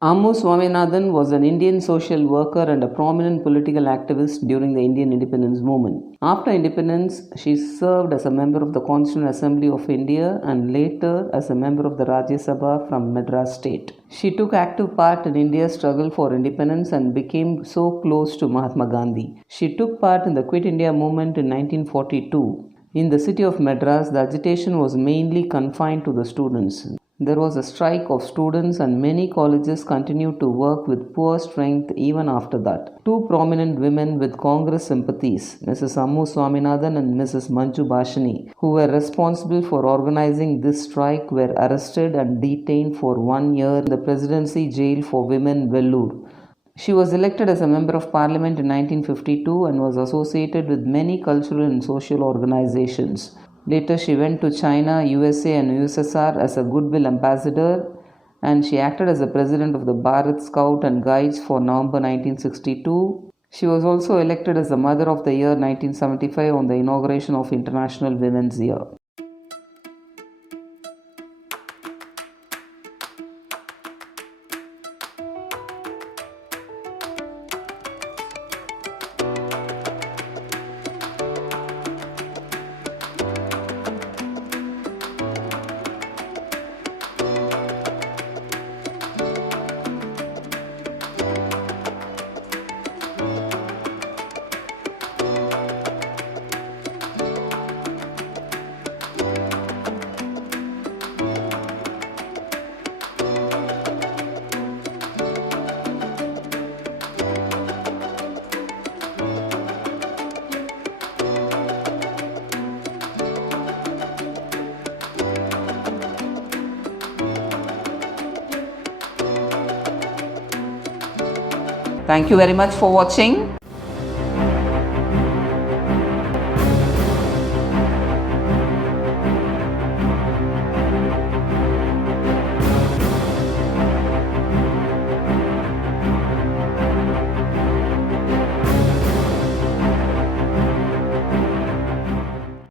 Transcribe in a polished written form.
Ammu Swaminathan was an Indian social worker and a prominent political activist during the Indian independence movement. After independence, she served as a member of the Constituent Assembly of India and later as a member of the Rajya from Madras state. She took active part in India's struggle for independence and became so close to Mahatma Gandhi. She took part in the Quit India movement in 1942. In the city of Madras, the agitation was mainly confined to the students. There was a strike of students, and many colleges continued to work with poor strength even after that. Two prominent women with Congress sympathies, Mrs. Ammu Swaminathan and Mrs. Manju Bhashani, who were responsible for organizing this strike, were arrested and detained for 1 year in the Presidency Jail for Women, Vellore. She was elected as a member of parliament in 1952 and was associated with many cultural and social organizations. Later, she went to China, USA, and USSR as a goodwill ambassador, and she acted as the president of the Bharat Scout and Guides for November 1962. She was also elected as the Mother of the Year 1975 on the inauguration of International Women's Year. Thank you very much for watching.